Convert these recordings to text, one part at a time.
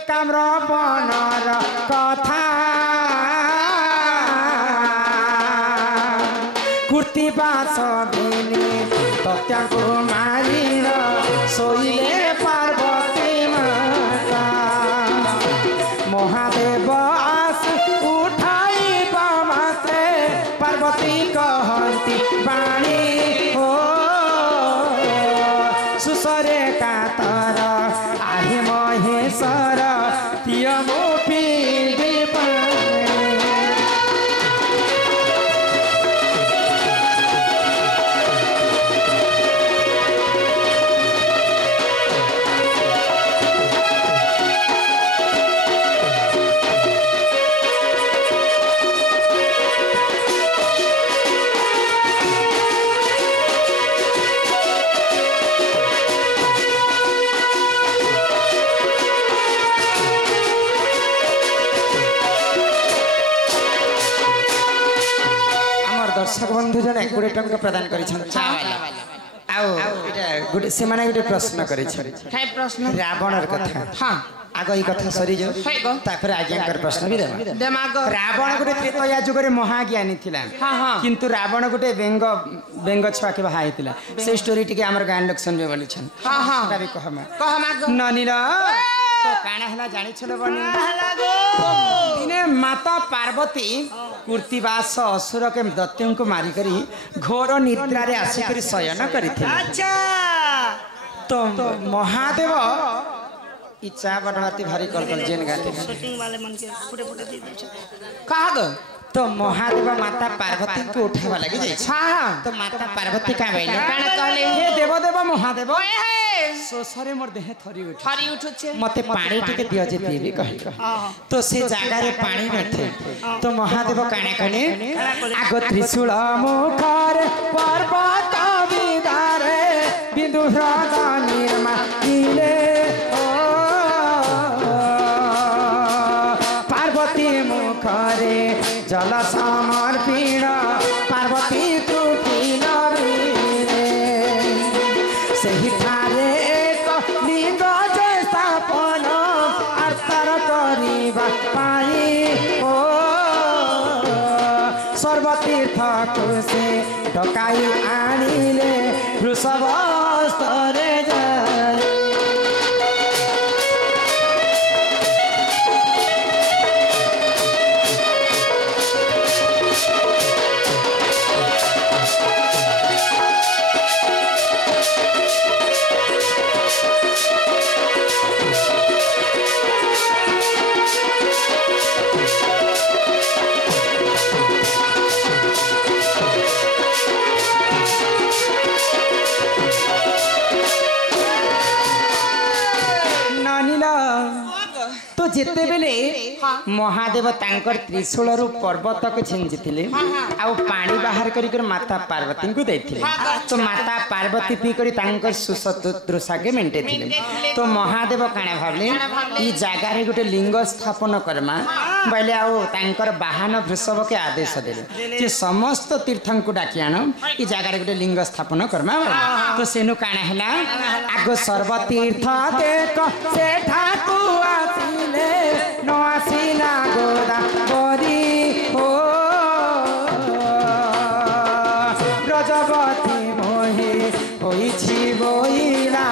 एकाम्रपनर कथा कुर्तीबास बेनी तत्याको मारिन सोइले पार्वती माता महादेव आस उठाइबा मात्रे पार्वती कहती बाणी हो सुसरे कातर आहे महेश्वर प्रिय मोपी दर्शक बंधु जन 20 टंका प्रदान गोटे प्रश्न प्रश्न रावण कथा हाँ आग ये कथा सरी जाऊ आज्ञा प्रश्न भी रावण गोटे त्रेतया जुग महाज्ञानी थिला किंतु रावण गोटे बेंग बेंग छुआ के बाहा होता से स्टोरी टी आम गाँव लोक सुनबे बोली ननील तो काना हला जानी छलो बनी दिने माता पार्वती कुर्तीबास असुर के दैत्यों को मारी करी घोर निद्रा रे आसिक शयन करथिले। अच्छा तो महादेव इच्छा बटवाती भारी कल जेन गाते शूटिंग वाले मन के फुटे फुटे दे कहा गो तो महादेव माता पार्वती को उठावा लगे जे तो माता पार्वती का बैले काना कहले हे देव देव महादेव सोसरे मोर देह थरी उठुछे मते पानी टिके दियो जे पीबी कहि तो से जागा रे पानी नथे तो महादेव काना कहले आगो त्रिशूल मुखर पर्वत विदारे बिंदु ह्रद निर्मा दिले पार्वती मुखरे जल समर्पिण पार्वती त्रुटिल सही ठारे एक लिंग स्थापन आर्तर करिबा पाई ओ सर्वतीर्थ को से डकाई आनिले वृषभ स्तरे जाय तो जिते बेले महादेव तांकर त्रिशूल रु पर्वत को छिंजिथिले आउ पानी बाहर करी माता पार्वती को देथिले तो माता पार्वती पी करी तांकर सुसदृशा के मेंटे थिले तो महादेव काणे भाबले ई जागा रे गोटे लिंग स्थापन करमा बोले आउ तांकर वाहन वृषभ के आदेश देले जे समस्त तीर्थं को डाकी आनो ई जागा रे गोटे लिंग स्थापन करमा तो सेनु काणे हला आगो सर्व तीर्थ देख से ठाकु आसिले न आसिला गोदा बरी हो ब्रजवती मोहे होइछि बोइला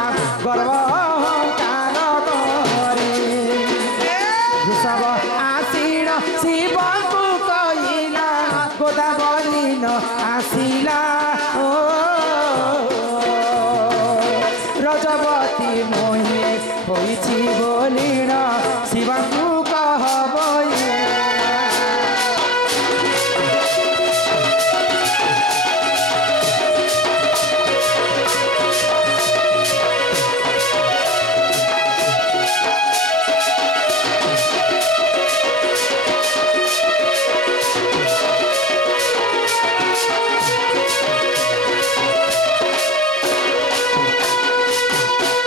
गर्व अहंकार करे वृषभ आसीन शिव को कइला गोदा बरी न आसिला हो ब्रजवती मोहे होइछि बोलिन शिव को कहबई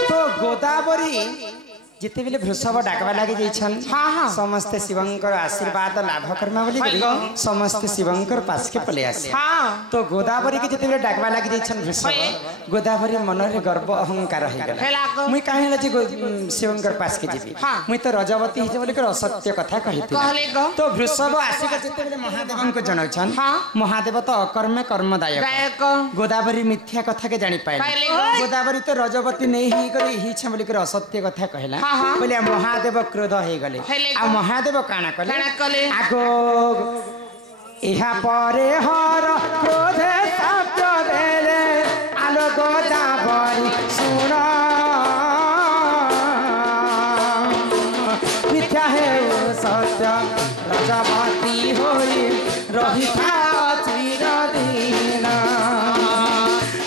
तो गोदावरी जिते बेले वृषभ डाकवा लगी जाइछन समस्त शिवंकर आशीर्वाद लाभ कर्मा बोली समस्त शिवंकर पास के पले आसे तो गोदावरी के जिते बेले डाकवा लगी जाइछन वृषभ गोदावरी मन रे गर्व अहंकार हे गेला मुई काहे लजी शिवंकर पास के जीबी मुई तो रजवती हिजे बोली कर असत्य कथा कहिति तो वृषभ आसी के जिते बेले महादेव को जणाउछन महादेव तो अकर्म कर्मदायक गोदावरी मिथ्या कथा के जानि पाइले गोदावरी तो रजवती नहीं ही करी ही छ बोली कर असत्य कथा कहला बोले महादेव क्रोध हे गले आ महादेव काना कले आगो इहा परे हर क्रोधे सत्य देले आलो गोदावरी सुन मिथ्या है सत्य रजवती होई रहिथा चिर दिन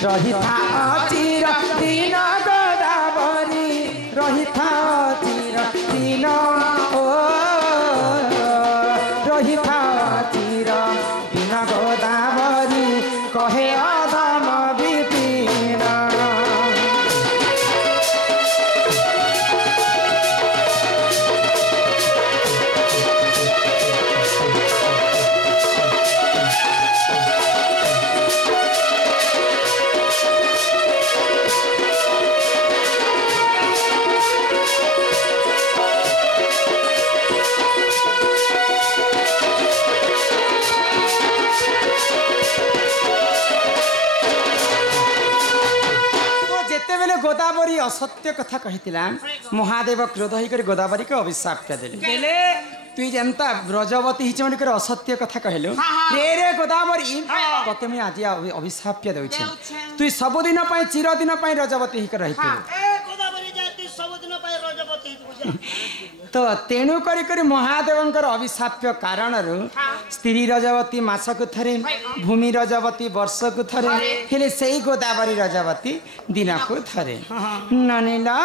रहिथा चिर दिन गोदावरी रहिथा चिर दिन ओ रहिथा चिर दिन गोदावरी कहे अधम विपिन गोदावरी असत्य कथा कहितिला महादेव क्रोध होकर गोदावरी के अभिशाप देले तुई जनता ब्रजवती हिच मन कर असत्य कथा कहलु रे गोदावरी तते मैं आज अभिशाप दउ छी तुई सब दिन पय चिर दिन पय रजवती हिक रहितु गोदावरी जाति सब दिन पय रजवती तो तेणु करी महादेवंकर अभिशाप्य कारण स्त्री रजवती मासकु थरे भूमि रजवती वर्षकु थरे हेले सेही गोदावरी रजवती दिनकु थरे ननिला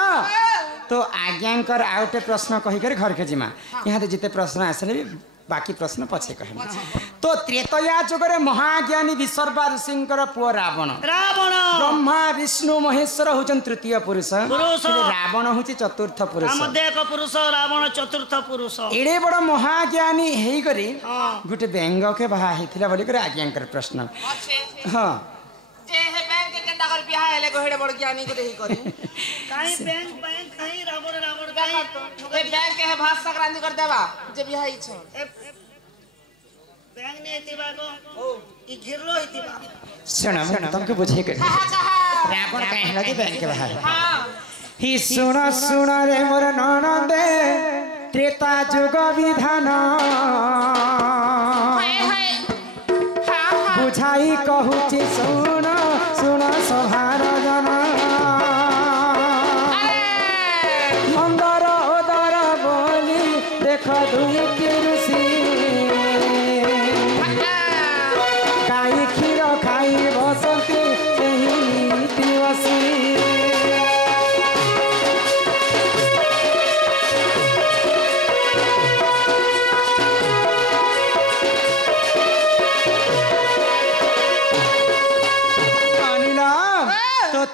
तो आज्ञाकर आउटे प्रश्न कहिकर घर के जिमा यहाँ तो जिते प्रश्न आसले बाकी प्रश्न पछे कहम तो त्रेतया जुगरे महाज्ञानी विसर्वा ऋषिंकर पुओ रावण ब्रह्मा विष्णु महेश्वर होचन तृतीय पुरुष रावण होची चतुर्थ पुरुष पुरुष रावण चतुर्थ पुरुष एडे बड़ महाज्ञानी हेई करी गुटे बेंग के बाहा हेथिला बोली करे आज्ञाकर प्रश्न हां जे हे बैंक के केंदा कर बियाह हेले को हेडे बड़ ज्ञानी को देही करी काई बैंक काई रावण काई ए बैंक के भात संक्रांति कर देबा जे बियाह ही छ बैंक ने तिबा को ई घिरलो हितिबा सुन तुमके बुझे के रावण काहे लगे बैंक के बाहा हां ही सुन रे मोर ननदे त्रेता जुग विधान बुझाई कहूची सुन सभार जन मंदर उदर बोली देख दुई ऋषि गाई क्षीर खाई बसती दिवसी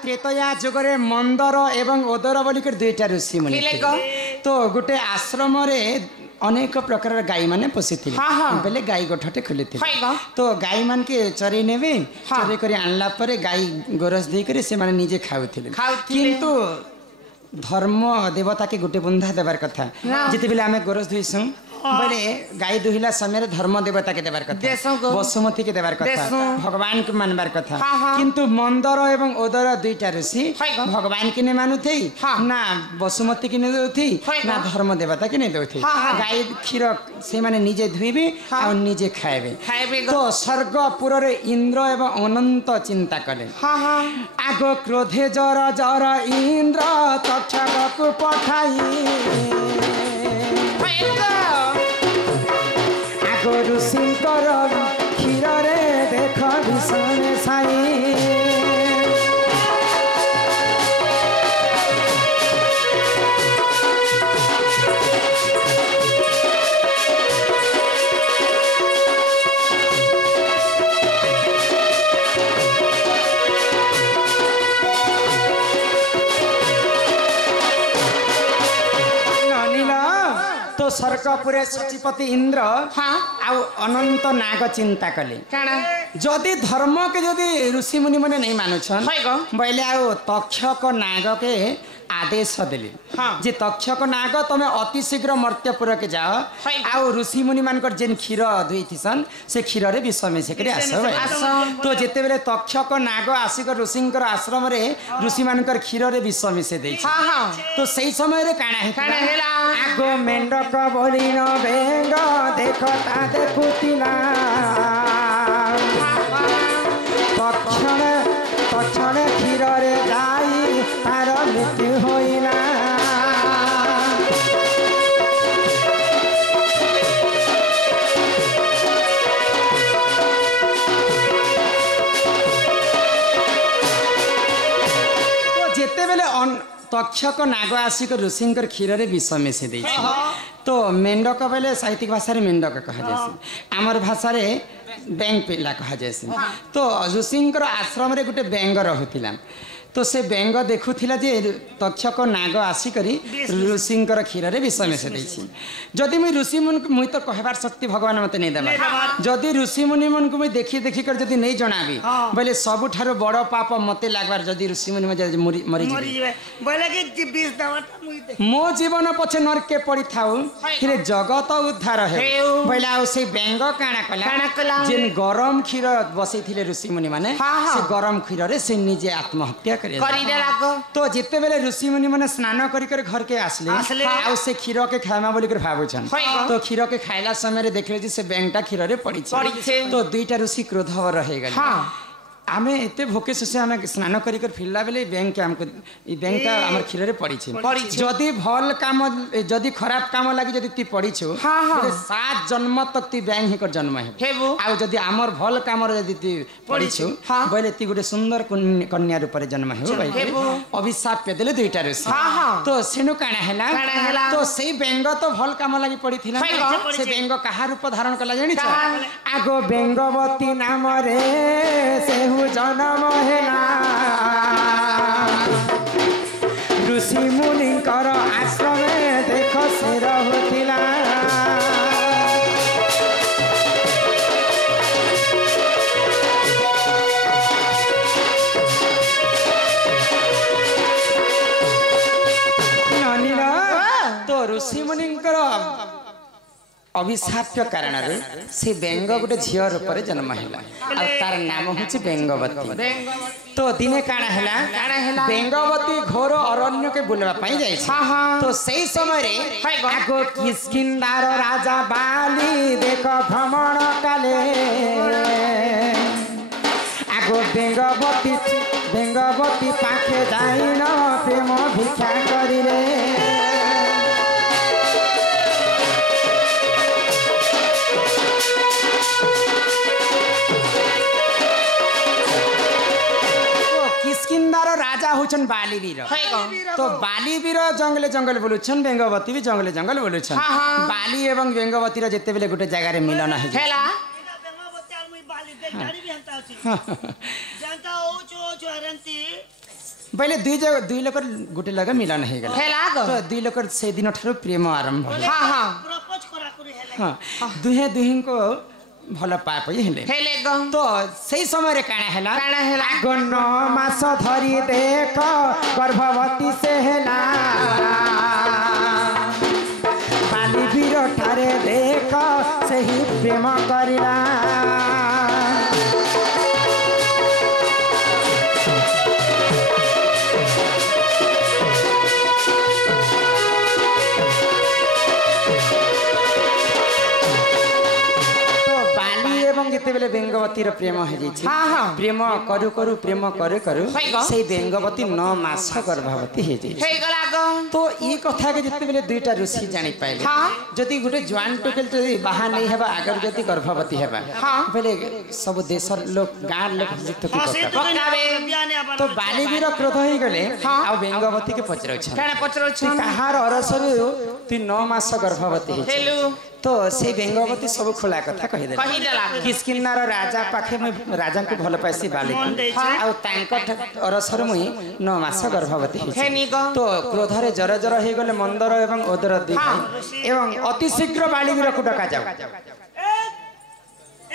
त्रेतया जुगरे मंदर एवं ओदर बोलिक दुईटा ऋषि मुनि तो गोटे आश्रम रे अनेक प्रकार गाई माने पोषि बेले गाई गोठटे खोली तो गाई मान के चरे नेबे चरे करी आनला परे गाई गोरस दे करी से माने निजे खाउथिले किंतु धर्म देवता के गोटे बुंदा देबार कथा जिते बेले आमे गोरस धुइसु बोले गाय दुहिला समय धर्म देवता के देवार कथा वसुमती के देवार कथा भगवान के मानबार कथा किंतु मंदर एवं ओदर दुईटा ऋषि भगवान के ने मानुथे ना वसुमती के ने दउथी ना धर्म देवता के ने दउथी गाय क्षीर से माने निजे धुइबे आ निजे खाइबे तो स्वर्गपुर रे इंद्र एवं अनंत चिंता कले आगो क्रोधे जर जर इंद्र तक्षक को पठाई ऋषिंकर क्षीर रे देख भीषण साई तो स्वर्गपुरे सचिपति इंद्र हाँ आउ अनंत नाग चिंता कले काना जदि धर्म के जदि ऋषि मुनि मैंने नहीं मानुछन है गो बोले आउ तक्षक नाग के आदेश देली हाँ। जे तक्षक नाग तमे अति शीघ्र मर्त्यपुर के जाओ है। आउ ऋषि मुनि मानकर जेन क्षीर दुईथिसन से क्षीर रे विष मिसे करी आसो तो जेते बेले तक्षक नाग आसिक ऋषिंकर आश्रम रे ऋषि मानकर क्षीर रे विष मिसे देछि हाँ हाँ तो सही समय रे काना काना हेला आगो मेंढक बोली न बेंग देखता देखुतिला तक्षण क्षीर रे जाई तार मृत्यु होइला तो जेते बेले तक्षक नाग आसिक ऋषिंकर क्षीर रे विष मिसे देछि तो मेंढक बेले साहित्यिक भाषा रे मेंढक कहा जायसी आमर भाषा रे बैंग पिला कहा जायसी तो ऋषिंकर आश्रम रे गुटे बैंग रहुतिला तो से बैंग देखुथिला जे तक्षक नाग आसिकरी ऋषिंकर क्षीर रे विष मिसे देछि जदि मुई ऋषि मुनि मुई तो कहबार शक्ति भगवान मते नै देबा जदि ऋषि मुनि मन को मुई देखि देखि कर जदि नै जणाबी बोले सबु ठारो बड़ पाप मते लागबार जदि ऋषि मुनि में मरि जिवे बोले कि 20 दावटा मुई दे मो जीवन पछे नरके पड़ी थाउ फिर जगत उद्धार है बोले आ से बैंग काना कला जेन गरम क्षीर बसै थिले ऋषि मुनि माने से गरम क्षीर रे से निजे आत्महत्या तो जिते बेले ऋषि मुनि माने स्नान करी कर घर के आसले आ से क्षीर के खाइमा बोली कर भाबुछन तो क्षीर के खाइला समय रे देखले जे से बैंगटा क्षीर रे पड़ी तो दुईटा ऋषि क्रोधवर रहे गले आमे एते भोके से आमे स्नान करी कर फिरला बेले बैंक के हमको ई बैंकटा हमर क्षीर रे पड़ी छै जदी भल काम जदी खराब काम लागि जदी ती पड़ी छो बोले 7 जन्म तक ती बैंक ही कर जन्म हेबो आ जदी हमर भल काम रे जदी ती पड़ी छो बोले ती गुटे सुंदर कन्या रूप रे जन्म हेबो भाई अभिशाप पे देले दुईटा ऋषि तो सेनु काना हैला तो सेई बैंक तो भल काम लागि पड़ी थिला से बैंक कहा रूप धारण कला जानि छ आगो बेंगवती नाम रे से जन्म हेला ऋषि मुनिकर आश्रम देख से रहुतिला तो ऋषि मुनिकर अभिशाप्य कारण से बेंग गोटे झील रूप में जन्म है तार नाम हूँ बेंगवती तो दिने काना हैला बेंगवती घोर अरण्य के बुलवा पाई जाई तो सही समय रे आगो किष्किंधार राजा बाली देख भ्रमण काले आगो बेंगवती पाखे जाइन प्रेम भिक्षा करिले किष्किंधार राजा होछन बालीवीर तो बालीवीर जंगले जंगल बोलुछन बेंगवती भी जंगले जंगल बोलुछन बाली एवं बेंगवती र जेते बेले गुटे जगह रे मिलन है हेला बेंगवती आर मुई बाली देख गाड़ी भी हंता अछि जानता ओ चो हरंती पहले दुई लोकर गुटे लगे मिलन है गेला तो दुई लोकर से दिन ठारो प्रेम आरंभ प्रपोज करा करी हेला दुहे दुहिं को भल पाप हेले तो सही समय रे काना हैला गन मास धरी देख गर्भवती से हेला बाली वीर ठारे देख सही प्रेम करिला जेते बेले बेंगवती र प्रेम हे जाई प्रेम करू करू प्रेम करू करू से बेंगवती 9 मास गर्भवती हे जाई तो ई कथा के जेते बेले दुईटा ऋषि जानि पाइले जति गुटे जवान टोकेल जति बाहा नै हेबा आगर जति गर्भवती हेबा पहिले सब देश लोक गां लोक जित तो बाली वीर क्रोध होई गेले आ बेंगवती के पचरौ छ काना पचरौ छ कहार अरसरु ती 9 मास गर्भवती हे तो से बेंगवती सब खोला कथा कहि देला किष्किंधार सुनार राजा पाखे मुई राजा को भल पाइसी बाली आ तांक अरसर मुई 9 मास गर्भवती तो क्रोध रे जर जर हे गले मंदर एवं ओदर दी एवं अति शीघ्र बाली वीर को डका जाओ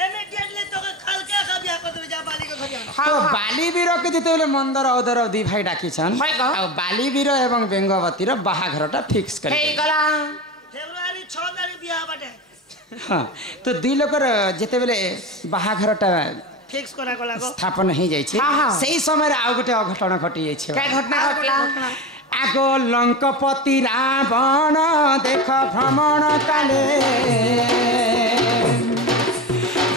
इमीडिएटली तो काल के का बियाह कर दे जा बाली के घर तो बाली वीर के जेते मंदर ओदर दी भाई डाकी छन आ बाली वीर एवं बेंगवती रो बाहाघरटा फिक्स कर हे गला फेब्रुआरी 6 तारिख बियाह बाटे हां तो दुई लोकर जेते बेले बाहाघरटा फिक्स करा गला गो स्थापन हो जाय छे सही समय आ गोटे अघटन घटी जाय छे काय घटना घटला आगो लंकपति रावण देख भ्रमण काले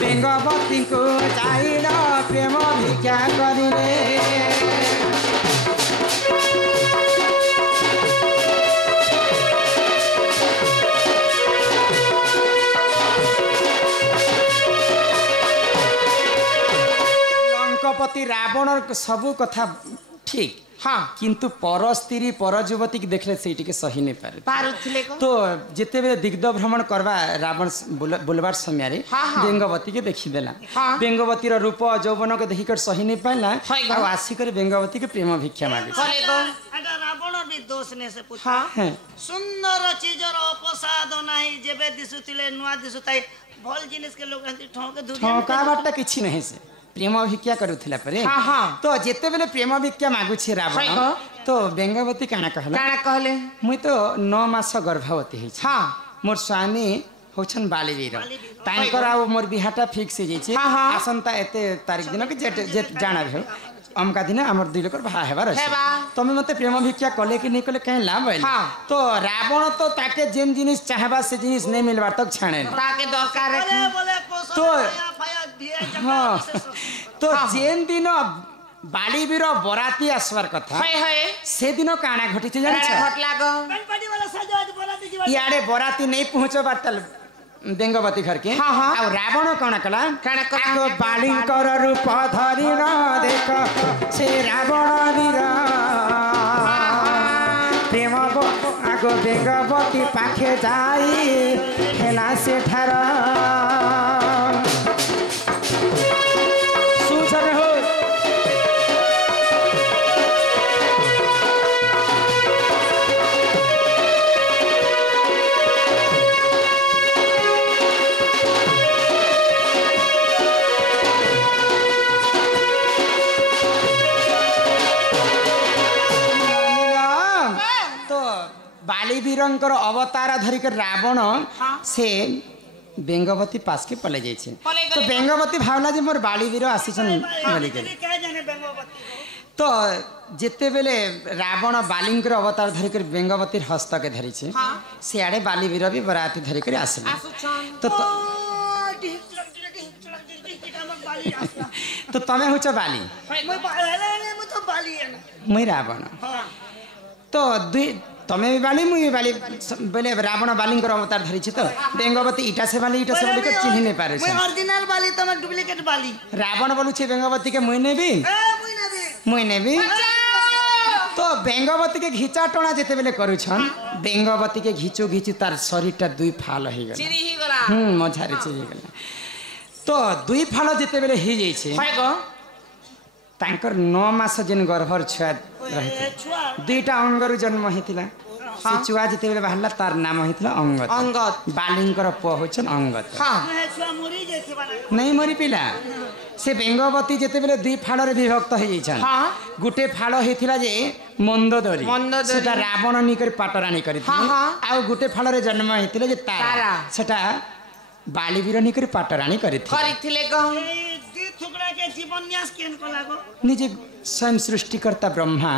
बेंगवती को जाइर प्रेम भिक्षा करिले लंकपति रावण सबू कथा ठीक हाँ किंतु पर स्त्री पर युवती की देखले से टिके सही नहीं पारे पारुथिले को तो जेते बेले दिग्ध भ्रमण करवा रावण बुलवार समय रे बेंगवती के देखि देला बेंगवती रो रूप यौवन के देखि कर सही नहीं पाइला आ आसी कर बेंगवती के प्रेम भिक्षा मांगे कले को अगर रावण भी दोष ने से पूछा सुंदर चीजर अपसाद नाही जेबे दिसुतिले नुआ दिसुताई भल जिनिस के लोग हंती ठोके धुरी ठोका बाटा किछि नहीं से प्रेम भिक्षा करूथिला परे तो जेते बेले प्रेम भिक्षा मागु छी रावण तो बेंगवती काना कहले मुई तो 9 मास गर्भवती है मोर स्वामी होछन बाली वीर तांकर आ मोर बिहाटा फिक्स हो जाइछे आसंता एते तारीख दिन के जे जाना भे अमका दिन हमर दुई लोकर भा हेबार अछि तमे मते प्रेम भिक्षा कले कि नहीं कले कहीं लाभ है तो रावण तो ताके जेन जिनिस चाहबा से जिनिस नहीं मिलबार तक छाणे ताके दरकार बोले तो हाँ तो जेन दिन बाली वीर बराती आसवार कथा से दिन काना घटी छे जानि छ घटला गो गणपति वाला सजावट बराती जीवन याडे बराती नहीं पहुंचो बाटल बेंगवती घर के आ रावण कोन कला आगो बालिंकर रूप धरि न देख से रावण वीर प्रेम आगो बेंगवती पाखे जाई हेला से ठार सुसर हो बाली वीरंकर अवतार धरिक रावण से बेंगवती पास के पले जाइछे तो बेंगवती भावला जे मोर बाली वीर आसीछन बोली के तो जेते बेले रावण बालिंकर अवतार धरिक बेंगवती हस्त के धरि छे सियाडे बाली वीर भी बराती धरिक आसले तो तमे हुछ बाली मुई रावण तो दुई तमे भी बाली मुई बाली बोले रावण बालिंकर अवतार धरि छ तो बेंगवती इटा से बाली के चिन्ह नहीं पारे मैं ओरिजिनल बाली तमे डुप्लीकेट बाली रावण बोलु छे बेंगवती के मुई ने भी तो बेंगवती के घिचा टोना जेते बेले करू छन बेंगवती के घिचो घिची तार शरीरटा दुई फाल हे गेल चिरी ही गला मझारे चिरी गेल तो दुई फाल जेते बेले हे जाई छे तांकर 9 मास जेन गर्भर छुआ रहे दुईटा अंगरु जन्म हेतिला से छुआ जेते बेले बाहरला तार नाम हेतिला अंगद बालिंकर पुआ होछन अंगद नहीं मरी पिला से बेंगवती जेते बेले दुई फाल रे विभक्त हो जाइछन गुटे फाल हेतिला जे मंदोदरी सेटा रावण निकर पाटरानी करिथिले आ गुटे फाल रे जन्म हेतिला जे तारा सेटा बाली वीर निकर पाटरानी करिथिले के जीवन्यास केन को लागो निजे स्वयं सृष्टिकर्ता ब्रह्मा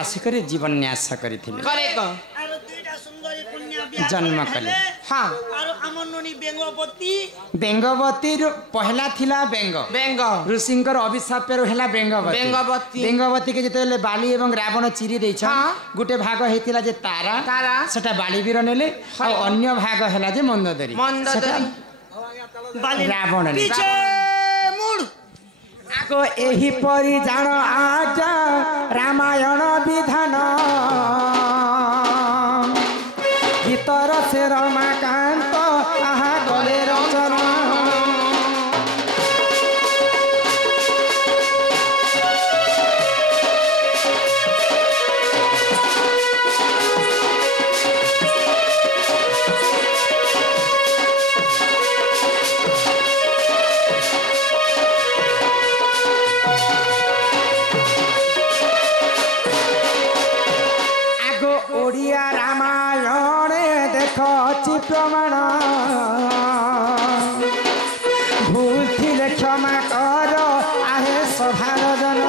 आसिकर जीवन्यास करिथिले करेको आरो दुईटा सुंदरी कन्या बियाह जन्म कले आरो अमनोनी बेंगवती पहला थिला बेंग ऋषिंकर अभिशाप रो हेला बेंगवती के जेते बाली एवं रावण चिरी दै छ गुटे भाग हेतिला जे तारा सेटा बाली वीर नेले आ अन्य भाग हेला जे मंदोदरी बाली रावण पीछे मुड़ आगो एही परी जान आज रामायण विधान गीतर से रमाकांत आहा गले रचना देखी प्रमाण भूल थिले क्षमा कर आहे सभार जन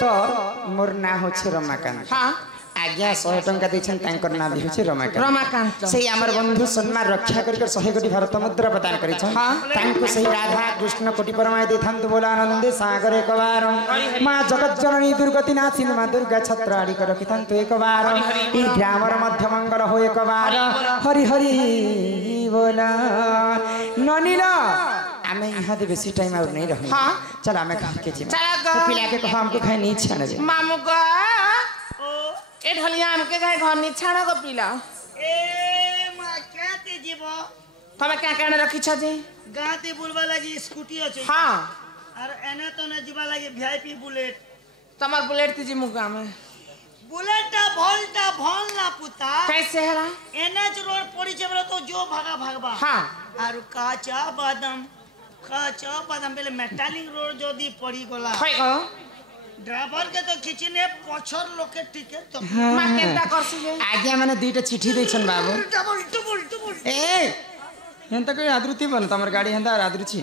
तो मोर ना हो रमाकांत हाँ आज्ञा 100 टंका देछन तांकर ना भी होछि रमाकांत रमाकांत सही हमर बंधु सम्मान रक्षा कर 100 कोटी भारत मुद्रा प्रदान करिछन तांको सही राधा कृष्ण कोटि परमाय देथांत बोला आनंदे सागर एक बार मां जगत जननी दुर्गति नाशिनी मां दुर्गा छत्र आड़ी कर रखिथांत एक बार ई ग्रामर मध्य मंगल हो एक बार हरि हरि बोला ननीला हमें यहाँ दे बेसी टाइम और नहीं रहूँ हाँ चल हमें खा के जी चला गो पिला के कहो हमको खाए नहीं छाना जी मामू गो ए ढलिया हमके गाय घर नि छाड़ा गो पिला ए मा केते जीवो तबे क्या कहने रखी छ जे गाते बुलवा लगी स्कूटी अछि हां और एने तो ने जीवा लगी वीआईपी बुलेट तमर बुलेट ती जी मुगा में बुलेटा भोल ना पुता कैसे हरा एनएच रोड पड़ी छे बोले तो जो भागा भागबा हां और काचा बादाम पहले मेटालिक रोड जो दी पड़ी गोला होय गो ड्राइवर के तो किचने पछर लोके टिकट तो मा केता करसी जे आज्ञा माने दुईटा चिट्ठी दैछन बाबू डबल ए हेंता कोई आदृति बन तमर गाड़ी हेंता आदृति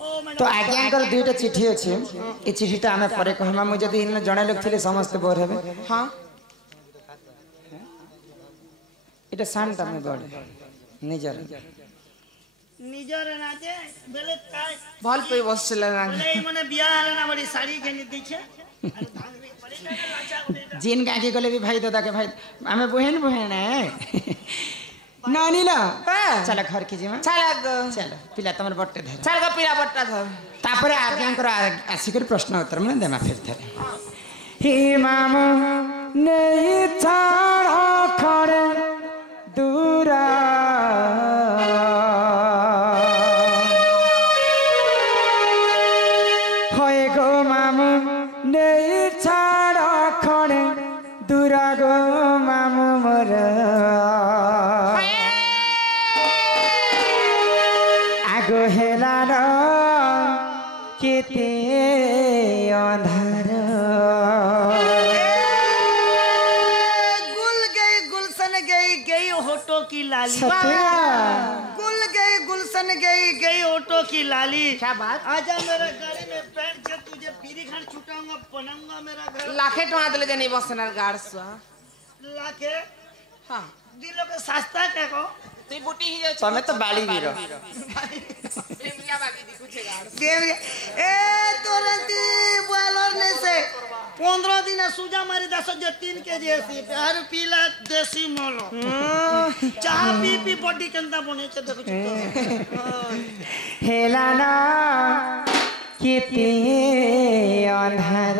ओ मैंने तो आज्ञांकर दुईटा चिट्ठी अछि ए चिट्ठीटा हमें परे कहमा मु जदी इन जणे लोग थिले समस्त बोर हेबे हां एटा शांत में बड़ निजर निजर ना दे बेले ताई भल पे बसले ना बोले मने बियाह हले ना बड़ी साड़ी के नी दिखे अरे भागरे पड़े ना लाचा उठे जिन गाके गले भी भाई दादा के भाई हमें बहन है नानी ला चल घर की जीवा चला गो चलो पिला तमर बट्टे धर चल गो पिला बट्टा धर तापरे आज्ञांकर आसिकर प्रश्न उत्तर में देमा फिर थरे हे मामू नहीं छाड़ खड़े दूरा होए गो मामू नहीं छाड़ खड़े दूरा गो मामू मोर आगो हेलार केते अंधार गुल गई गुलशन गई होटो की लाली सत्या गुल गई गुलशन गई ऑटो की लाली क्या बात आजा मेरा गाड़ी में बैठ के तुझे पीरी खान छुटाऊंगा पनाऊंगा मेरा घर लाखे टका देले जे नहीं बसनर गाड़ सुआ लाखे हां दिलो के सस्ता क्या को तू बुटी ही जाय तमे तो बाली वीर प्रेमिया बाकी दिखुछे गाड़ देव ए तुरंती बोलर ने से 15 दिन सुजा मारी 10 जो 3 केजी एसी हर पीला देसी मोलो चाह पी बॉडी केंदा बने छ देखु हेलाना केते अंधार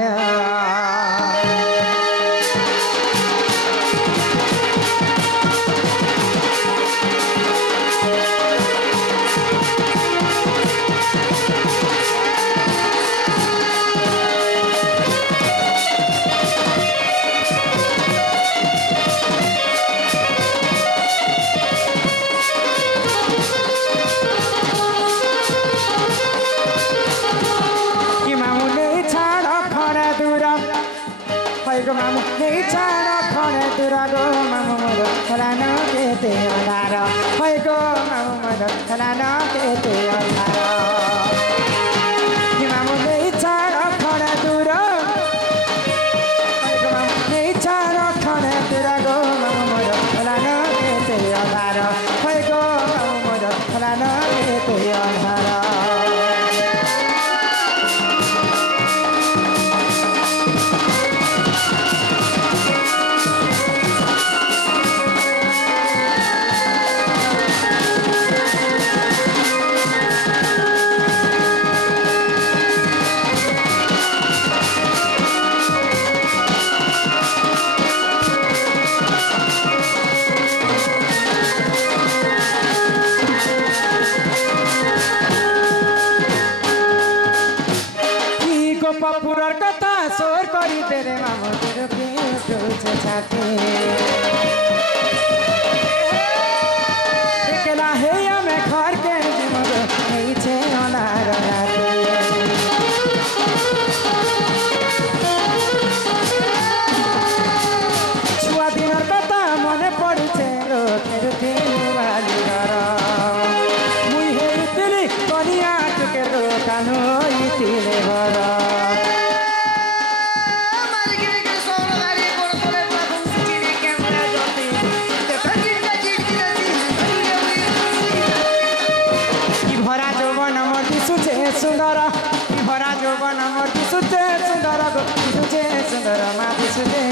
मामू नहीं छाड़ खड़े दूरा गो मामू मोर खलाना केते अंधार होय गो मामू मोर खलाना केते अंधार मामू नहीं छाड़ खड़े दूरा होय गो मामू नहीं छाड़ खड़े दूरा गो मामू मोर खलाना केते अंधार होय गो मामू मोर खलाना केते अंधार ହୋଇଥିଲେ ଭର ভরা যৌবন মোর দিশুছে সুন্দর ভরা যৌবন মোর দিশুছে সুন্দর দিশুছে সুন্দর মা দিশুছে